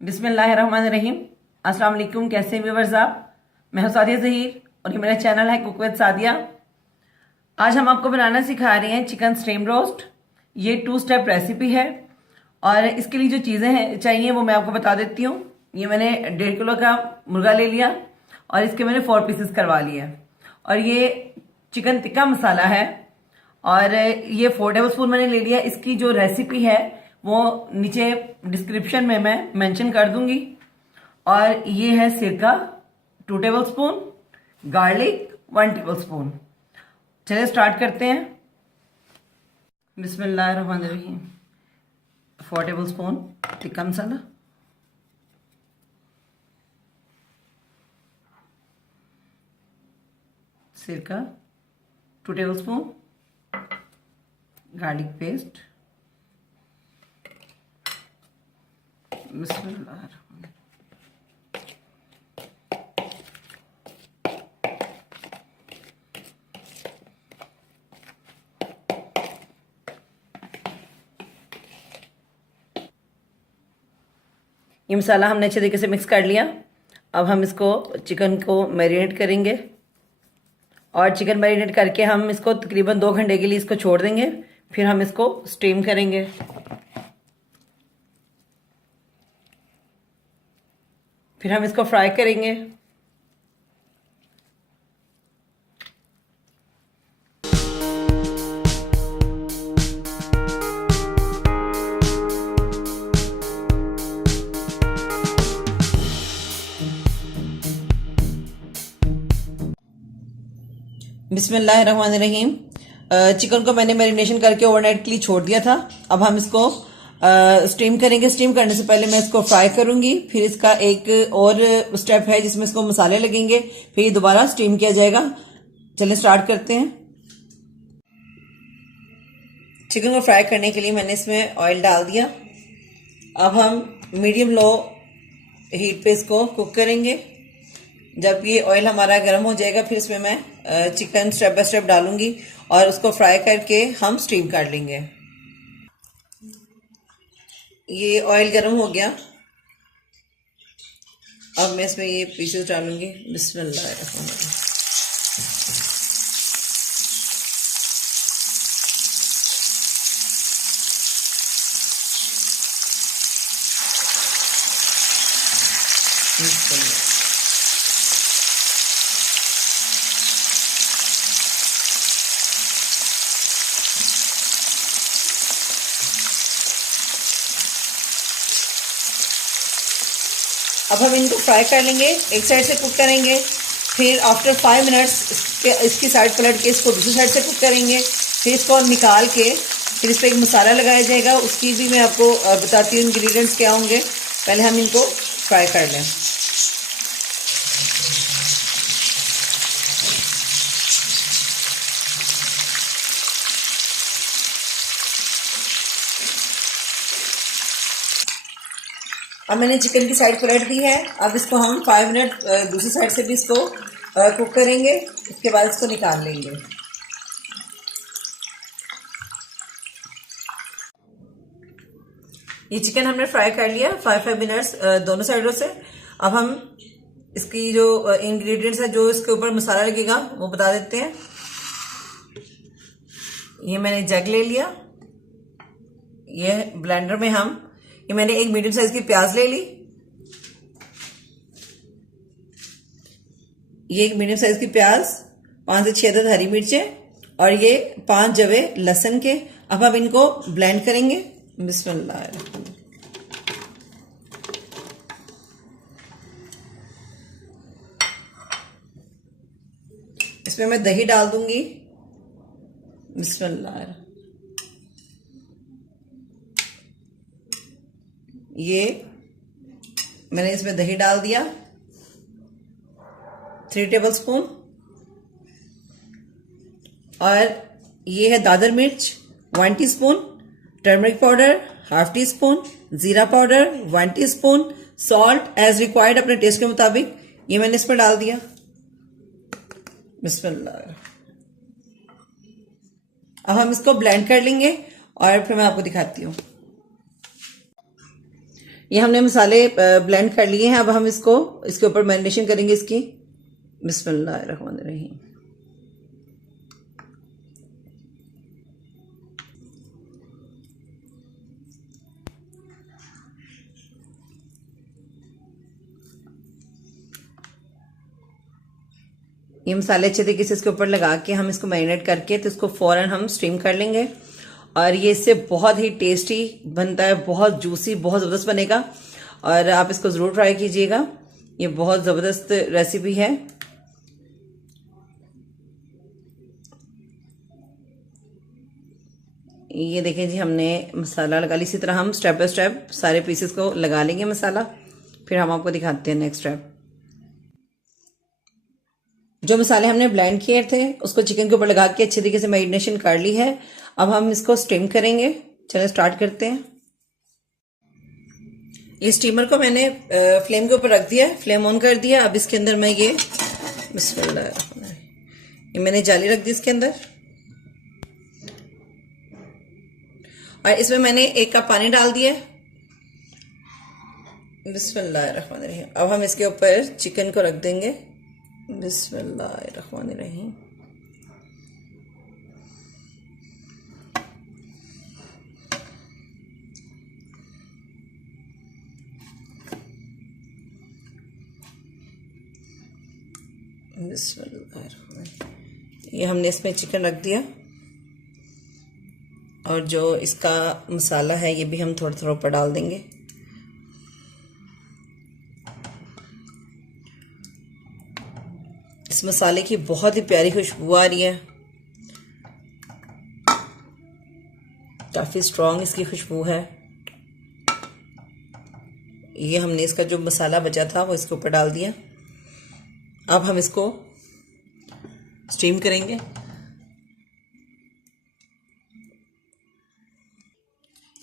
बिस्मिल्लाहिर्रहमानिर्रहीम। अस्सलाम वालेकुम। कैसे हैं व्यूअर्स आप? मैं हूं सादिया ज़हीर और ये मेरा चैनल है कुक विद सादिया। आज हम आपको बनाना सिखा रहे हैं चिकन स्टीम रोस्ट। ये 2 स्टेप रेसिपी है और इसके लिए जो चीज़ें हैं चाहिए वो मैं आपको बता देती हूँ। ये मैंने 1.5 किलो का मुर्गा ले लिया और इसके मैंने 4 पीसेस करवा लिए। और ये चिकन टिक्का मसाला है और ये 4 टेबल स्पून मैंने ले लिया। इसकी जो रेसिपी है वो नीचे डिस्क्रिप्शन में मैं मेंशन कर दूंगी। और ये है सिरका 2 table spoon, garlic 1 table spoon. चलिए स्टार्ट करते हैं। बिस्मिल्लाहिर्रहमानिर्रहीम। 4 टेबल स्पून टिक्का मसाला, सिरका 2 टेबल स्पून, गार्लिक पेस्ट, बिस्मिल्लाह। ये मसाला हमने अच्छे तरीके से मिक्स कर लिया। अब हम इसको चिकन को मैरिनेट करेंगे और चिकन मैरिनेट करके हम इसको तकरीबन 2 घंटे के लिए इसको छोड़ देंगे। फिर हम इसको स्टीम करेंगे। फिर हम इसको फ्राई करेंगे। बिस्मिल्लाहिर्रहमानिर्रहीम। चिकन को मैंने मैरिनेशन करके ओवरनाइट के लिए छोड़ दिया था। अब हम इसको स्टीम करेंगे। स्टीम करने से पहले मैं इसको फ्राई करूंगी। फिर इसका एक और स्टेप है जिसमें इसको मसाले लगेंगे, फिर ये दोबारा स्टीम किया जाएगा। चलिए स्टार्ट करते हैं। चिकन को फ्राई करने के लिए मैंने इसमें ऑयल डाल दिया। अब हम मीडियम लो हीट पे इसको कुक करेंगे। जब ये ऑयल हमारा गर्म हो जाएगा फिर इसमें मैं चिकन स्टेप बाय स्टेप डालूंगी और उसको फ्राई करके हम स्टीम कर लेंगे। ये ऑयल गर्म हो गया। अब मैं इसमें ये पीसेस डालूंगी। बिस्मिल्लाह। अब हम इनको फ्राई कर लेंगे, एक साइड से कुक करेंगे। फिर आफ्टर 5 मिनट्स इसकी साइड पलट के इसको दूसरी साइड से कुक करेंगे। फिर इसको निकाल के फिर इस पर एक मसाला लगाया जाएगा। उसकी भी मैं आपको बताती हूँ इंग्रेडिएंट्स क्या होंगे। पहले हम इनको फ्राई कर लें। अब मैंने चिकन की साइड पलट दी है। अब इसको हम 5 मिनट दूसरी साइड से भी इसको कुक करेंगे। उसके बाद इसको निकाल लेंगे। ये चिकन हमने फ्राई कर लिया 5 मिनट्स दोनों साइडों से। अब हम इसकी जो इंग्रेडिएंट्स है, जो इसके ऊपर मसाला लगेगा, वो बता देते हैं। ये मैंने जग ले लिया। ये ब्लेंडर में ये मैंने एक मीडियम साइज की प्याज ले ली। ये एक मीडियम साइज की प्याज, 5 से 6 हरी मिर्चें और ये 5 जवे लहसुन के। अब हम इनको ब्लेंड करेंगे। बिस्मिल्लाह। इसमें मैं दही डाल दूंगी। बिस्मिल्लाह। ये मैंने इसमें दही डाल दिया 3 टेबल स्पून। और ये है दादर मिर्च 1 टीस्पून, टर्मरिक पाउडर 1/2 टीस्पून, जीरा powder 1 teaspoon, salt as required अपने टेस्ट के मुताबिक ये मैंने इसमें डाल दिया। बिस्मिल्लाह। अब हम इसको ब्लेंड कर लेंगे और फिर मैं आपको दिखाती हूँ। ये हमने मसाले ब्लेंड कर लिए हैं। अब हम इसके ऊपर मैरिनेशन करेंगे इसकी। बिस्मिल्लाहिर्रहमानिर्रहीम। ये मसाले अच्छे तरीके से इसके ऊपर लगा के हम इसको मैरिनेट करके तो इसको फौरन हम स्टीम कर लेंगे। और ये इससे बहुत ही टेस्टी बनता है, बहुत जूसी, बहुत ज़बरदस्त बनेगा और आप इसको ज़रूर ट्राई कीजिएगा। ये बहुत ज़बरदस्त रेसिपी है। ये देखें जी, हमने मसाला लगा लिया। इसी तरह हम स्टेप बाय स्टेप सारे पीसेस को लगा लेंगे मसाला, फिर हम आपको दिखाते हैं नेक्स्ट स्टेप। जो मसाले हमने ब्लेंड किए थे उसको चिकन के ऊपर लगा के अच्छे तरीके से मैरिनेशन कर ली है। अब हम इसको स्टीम करेंगे। चलिए स्टार्ट करते हैं। ये स्टीमर को मैंने फ्लेम के ऊपर रख दिया, फ्लेम ऑन कर दिया। अब इसके अंदर मैं ये मैंने जाली रख दी इसके अंदर और इसमें मैंने 1 कप पानी डाल दिया। बिस्मिल्लाहिर्रहमानिर्रहीम। अब हम इसके ऊपर चिकन को रख देंगे। बिस्मिल्लाहिर्रहमानिर्रहीम। ये हमने इसमें चिकन रख दिया और जो इसका मसाला है ये भी हम थोड़ा थोड़ा ऊपर डाल देंगे। इस मसाले की बहुत ही प्यारी खुशबू आ रही है, काफ़ी स्ट्रॉन्ग इसकी खुशबू है। ये हमने इसका जो मसाला बचा था वो इसके ऊपर डाल दिया। अब हम इसको स्टीम करेंगे।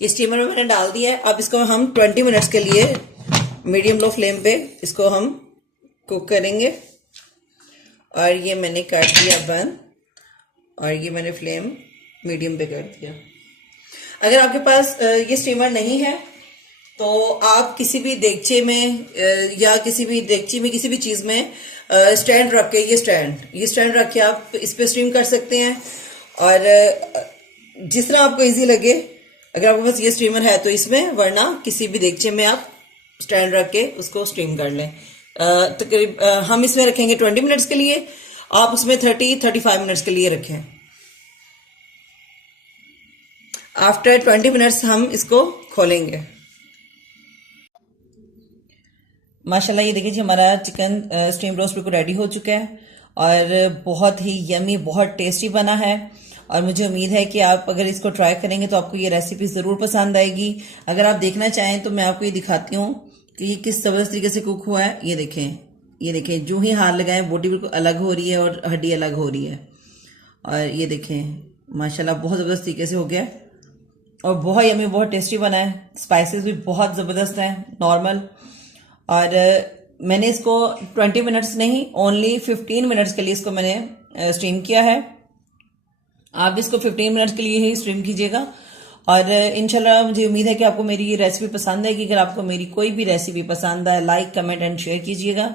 ये स्टीमर में मैंने डाल दिया है। अब इसको हम 20 मिनट्स के लिए मीडियम लो फ्लेम पे इसको हम कुक करेंगे। और ये मैंने कर दिया बंद और ये मैंने फ्लेम मीडियम पे कर दिया। अगर आपके पास ये स्टीमर नहीं है तो आप किसी भी देगचे में या किसी भी देगची में किसी भी चीज़ में स्टैंड रख के ये स्टैंड रख के आप इस पे स्टीम कर सकते हैं। और जिस तरह आपको इजी लगे, अगर आपके पास ये स्टीमर है तो इसमें, वरना किसी भी देगचे में आप स्टैंड रख के उसको स्टीम कर लें। हम इसमें रखेंगे 20 मिनट्स के लिए, आप उसमें 30-35 मिनट्स के लिए रखें। आफ्टर 20 मिनट्स हम इसको खोलेंगे। माशाल्लाह ये देखिए जी, हमारा चिकन स्टीम रोस्ट बिल्कुल रेडी हो चुका है और बहुत ही यमी, बहुत टेस्टी बना है। और मुझे उम्मीद है कि आप अगर इसको ट्राई करेंगे तो आपको ये रेसिपी ज़रूर पसंद आएगी। अगर आप देखना चाहें तो मैं आपको ये दिखाती हूँ कि ये किस ज़बरदस्त तरीके से कुक हुआ है। ये देखें, जो ही हाथ लगाएं बोटी बिल्कुल अलग हो रही है और हड्डी अलग हो रही है। और ये देखें माशाल्लाह बहुत ज़बरदस्त तरीके से हो गया और बहुत यमी, बहुत टेस्टी बना है। स्पाइसेस भी बहुत ज़बरदस्त हैं, नॉर्मल। और मैंने इसको 20 मिनट्स नहीं, ओनली 15 मिनट्स के लिए इसको मैंने स्टीम किया है। आप इसको 15 मिनट्स के लिए ही स्टीम कीजिएगा। और इंशाल्लाह मुझे उम्मीद है कि आपको मेरी ये रेसिपी पसंद आएगी। अगर आपको मेरी कोई भी रेसिपी पसंद आए, लाइक, कमेंट एंड शेयर कीजिएगा।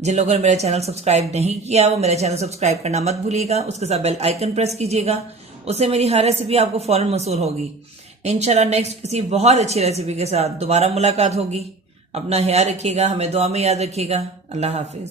जिन लोगों ने मेरा चैनल सब्सक्राइब नहीं किया वो मेरा चैनल सब्सक्राइब करना मत भूलिएगा। उसके साथ बेल आइकन प्रेस कीजिएगा, उससे मेरी हर रेसिपी आपको फौरन मौसूल होगी। इंशाल्लाह नेक्स्ट किसी बहुत अच्छी रेसिपी के साथ दोबारा मुलाकात होगी। अपना ख्याल रखिएगा, हमें दुआ में याद रखिएगा। अल्लाह हाफिज।